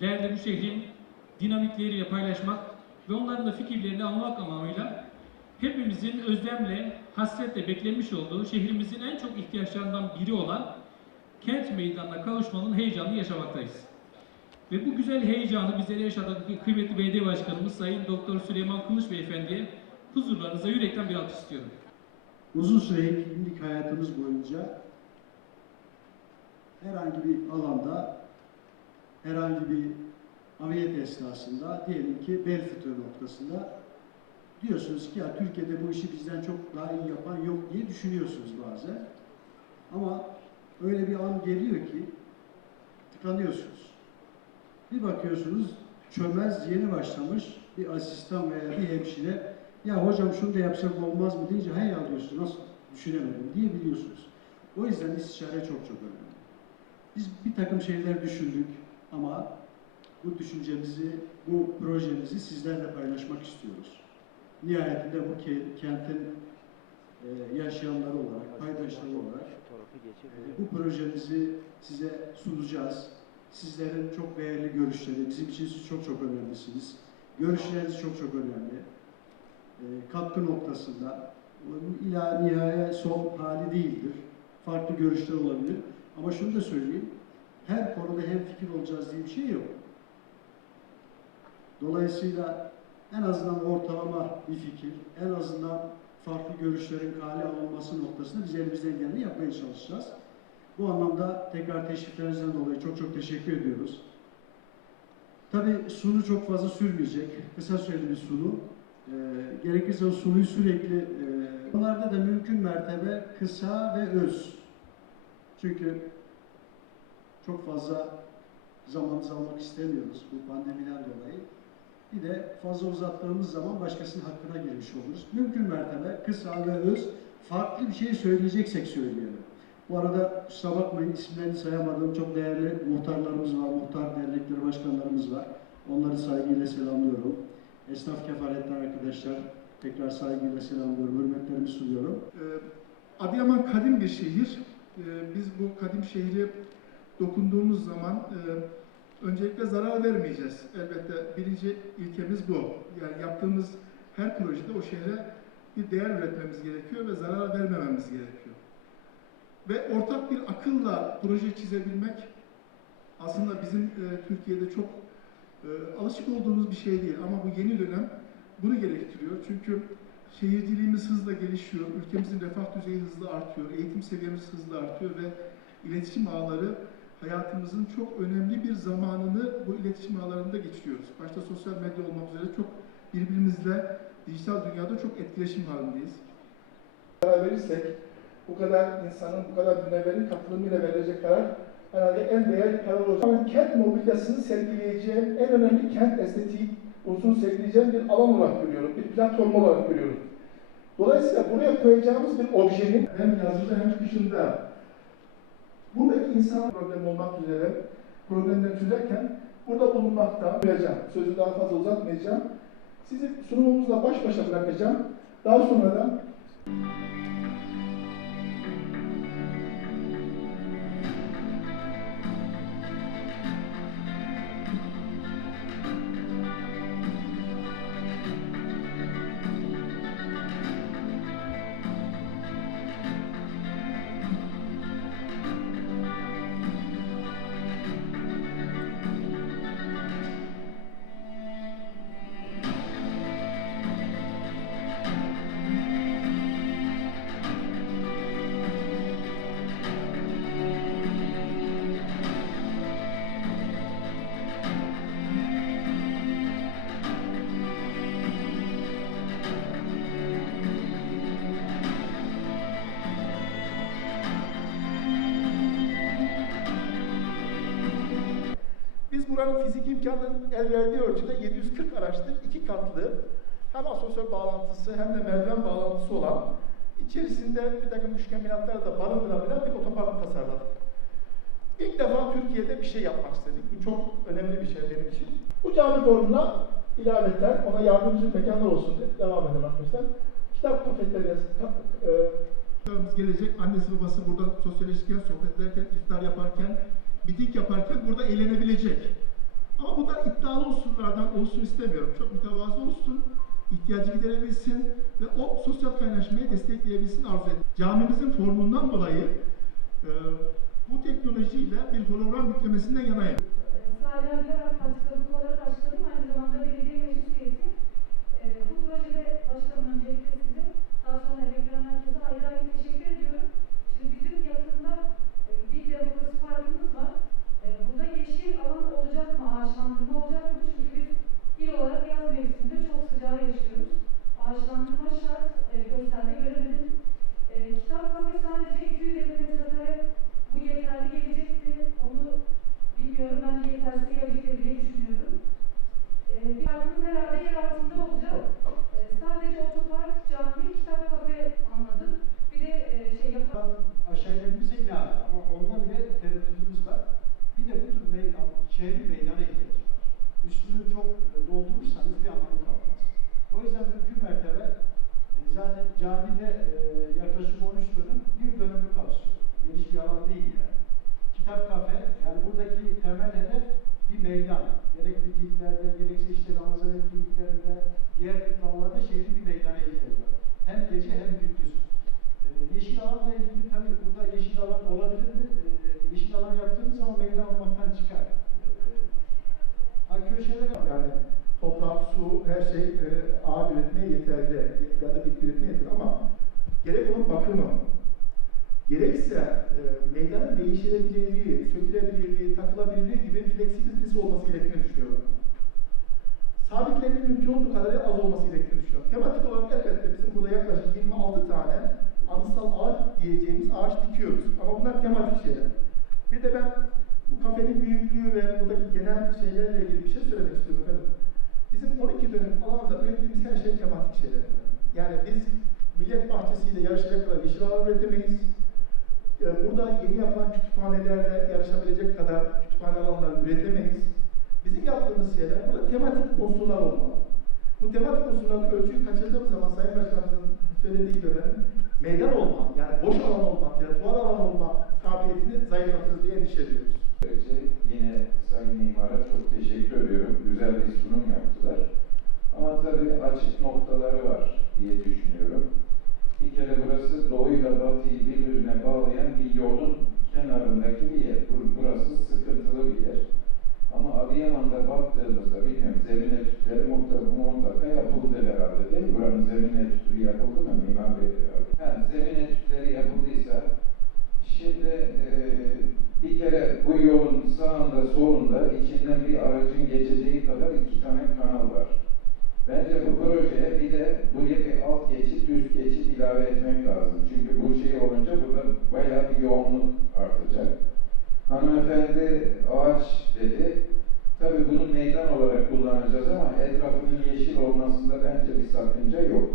değerli bu şehrin dinamikleriyle paylaşmak ve onların da fikirlerini almak amacıyla hepimizin özlemle, hasretle beklenmiş olduğu şehrimizin en çok ihtiyaçlarından biri olan kent meydanına kavuşmanın heyecanını yaşamaktayız. Ve bu güzel heyecanı bizlere yaşatan kıymetli belediye başkanımız Sayın Doktor Süleyman Kılıç Beyefendi'ye huzurlarınıza yürekten bir alkış istiyorum. Uzun süre hekimlik hayatımız boyunca herhangi bir alanda, herhangi bir ameliyat esnasında, diyelim ki bel fıtığı noktasında diyorsunuz ki ya Türkiye'de bu işi bizden çok daha iyi yapan yok diye düşünüyorsunuz bazen. Ama öyle bir an geliyor ki tıkanıyorsunuz. Bir bakıyorsunuz çömez yeni başlamış bir asistan veya bir hemşire ya hocam şunu da yapsak olmaz mı deyince hay ya diyorsunuz nasıl düşünemedim diye biliyorsunuz. O yüzden istişare çok çok önemli. Biz bir takım şeyler düşündük ama bu düşüncemizi, bu projemizi sizlerle paylaşmak istiyoruz. Nihayetinde bu ke- kentin e, yaşayanları olarak, paydaşları olarak bu projemizi size sunacağız. Sizlerin çok değerli görüşleri, bizim için siz çok çok önemlisiniz. Görüşleriniz çok çok önemli. E, katkı noktasında ila nihaya son hali değildir. Farklı görüşler olabilir. Ama şunu da söyleyeyim. Her konuda hem fikir olacağız diye bir şey yok. Dolayısıyla en azından ortalama bir fikir, en azından farklı görüşlerin kale alınması noktasında biz elimizden geleni yapmaya çalışacağız. Bu anlamda tekrar teşriflerinizden dolayı çok çok teşekkür ediyoruz. Tabii sunu çok fazla sürmeyecek. Kısa süreli bir sunu. Ee, gerekirse o sunuyu sürekli e, bunlarda da mümkün mertebe kısa ve öz. Çünkü çok fazla zamanınızı almak istemiyoruz bu pandemiden dolayı. Bir de fazla uzattığımız zaman başkasının hakkına girmiş oluruz. Mümkün mertebe kısa ve öz farklı bir şey söyleyeceksek söyleyelim. Bu arada kusura bakmayın isimlerini sayamadığım çok değerli muhtarlarımız var, muhtar dernekleri başkanlarımız var. Onları saygıyla selamlıyorum. Esnaf kefaletli arkadaşlar tekrar saygıyla selamlıyorum, hürmetlerimi sunuyorum. Ee, Adıyaman kadim bir şehir. Ee, Biz bu kadim şehri dokunduğumuz zaman e, öncelikle zarar vermeyeceğiz. Elbette birinci ilkemiz bu. Yani yaptığımız her projede o şehre bir değer üretmemiz gerekiyor ve zarar vermememiz gerekiyor. Ve ortak bir akılla proje çizebilmek aslında bizim e, Türkiye'de çok e, alışık olduğumuz bir şey değil. Ama bu yeni dönem bunu gerektiriyor. Çünkü şehirciliğimiz hızla gelişiyor, ülkemizin refah düzeyi hızla artıyor, eğitim seviyemiz hızla artıyor ve iletişim ağları hayatımızın çok önemli bir zamanını bu iletişim ağlarında geçiriyoruz. Başta sosyal medya olmak üzere çok birbirimizle dijital dünyada çok etkileşim halindeyiz. Karar verirsek bu kadar insanın, bu kadar münevverin katılımıyla verilecek karar herhalde en değerli karar olacak. Kent mobilyasını sergileyeceğim, en önemli kent estetiği unsurunu sergileyeceğim bir alan olarak görüyorum, bir platform olarak görüyorum. Dolayısıyla buraya koyacağımız bir objenin hem yazıda hem kışında buradaki insan problem olmak üzere problemleri çözerken burada bulunmakta duyacağım. Sözü daha fazla uzatmayacağım. Sizi sunumumuzla baş başa bırakacağım. Daha sonra da buranın fizik imkanının el verdiği ölçüde 740 araçlı iki katlı hem asansör bağlantısı hem de merdiven bağlantısı olan içerisinde bir takım üçgen binatları da barındırabilen bir otopark tasarladık. İlk defa Türkiye'de bir şey yapmak istedik. Bu çok önemli bir şey benim için. Bu cami formuna ilaveten ona yardımcı mekanlar olsun diye devam edelim arkadaşlar. Kitap kap- e, gelecek, annesi babası burada sosyalleşirken, sohbet ederken, iftar yaparken, bitik yaparken burada eğlenebilecek. Olsun istemiyorum. Çok mütevazı olsun, ihtiyacı giderebilsin ve o sosyal kaynaşmayı destekleyebilsin arzu ediyorum. Camimizin formundan dolayı e, bu teknolojiyle bir hologram yüklemesinden yanayım. Parti Kadın olarak başkanıyım. Aynı zamanda belediye meclis üyesiyim. Ee, bu projede başkanım öncelikle size, daha sonra emek veren herkese ayrı ayrı teşekkür ediyorum. Şimdi bizim yakında e, bir demokrasi parkımız var. E, burada yeşil alan olacak mı, ağaçlandırma olacak mı? Çünkü biz il olarak yaz mevsiminde çok sıcağı yaşıyoruz. Ağaçlandırma şart, e, gösterde göremedim. E, kitap kafe sadece 250 metrekare bu yeterli gelecekti. Onu bilmiyorum bence yetersiz gelecektir diye düşünüyorum. E, bir parkımız herhalde yer altında olacak. E, sadece otopark, cami, kitap kafe anladım. Bir de e, şey yapalım. aşağı inebilirse idare ama onda bile tereddütümüz var. Bir de bu tür şehrin meydana ihtiyacı var. Üstünü çok e, doldurursanız bir anlamı kalmaz. O yüzden mümkün mertebe e, zaten camide e, yaklaşık 13 dönüm bir dönümü kapsıyor. Geniş bir alan değil yani. Kitap kafe, yani buradaki temel hedef bir meydan. Gerek mitiklerde, gerekse işte Ramazan etkinliklerinde, diğer kutlamalarda şehrin bir meydana ihtiyacı var. Hem gece hem gündüz. Yeşil alanla ilgili tabii burada yeşil alan olabilir mi? Yeşil alan yaptığınız zaman meydan olmaktan çıkar. Ee, ha köşeler Yani her şey e, ağaç üretmeye yeterli ya da bitki üretmeye yeterli ama gerek onun bakımı, gerekse e, meydanın değişilebilirliği, sökülebilirliği, takılabilirliği gibi fleksibilitesi olması gerektiğini düşünüyorum. Sabitlemenin mümkün olduğu kadar az olması gerektiğini düşünüyorum. Tematik olarak elbette bizim burada yaklaşık 26 tane anısal ağaç diyeceğimiz ağaç dikiyoruz. Ama bunlar tematik şeyler. Bir de ben bu kafenin büyüklüğü ve buradaki genel şeylerle ilgili bir şey söylemek istiyorum efendim. Bizim 12 dönüm alanda ürettiğimiz her şey tematik şeyler efendim. Yani biz millet bahçesiyle yarışacak kadar yeşil alan üretemeyiz. Ee, Burada yeni yapılan kütüphanelerle yarışabilecek kadar kütüphane alanları üretemeyiz. Bizim yaptığımız şeyler burada tematik unsurlar olmalı. Bu tematik unsurların ölçüyü kaçırdığımız zaman Sayın Başkanımızın söylediği gibi meydan olma, yani boş alan olma, tiyatrolar alan olma kabiliyetini zayıflatırız diye endişe ediyoruz. Böylece yine Sayın Mimar'a çok teşekkür ediyorum. Güzel bir sunum yaptılar. Ama açık noktaları var diye düşünüyorum. Üst geçit ilave etmek lazım. Çünkü bu şey olunca burada bayağı bir yoğunluk artacak. Hanımefendi ağaç dedi. Tabii bunu meydan olarak kullanacağız ama etrafının yeşil olmasında bence bir sakınca yok.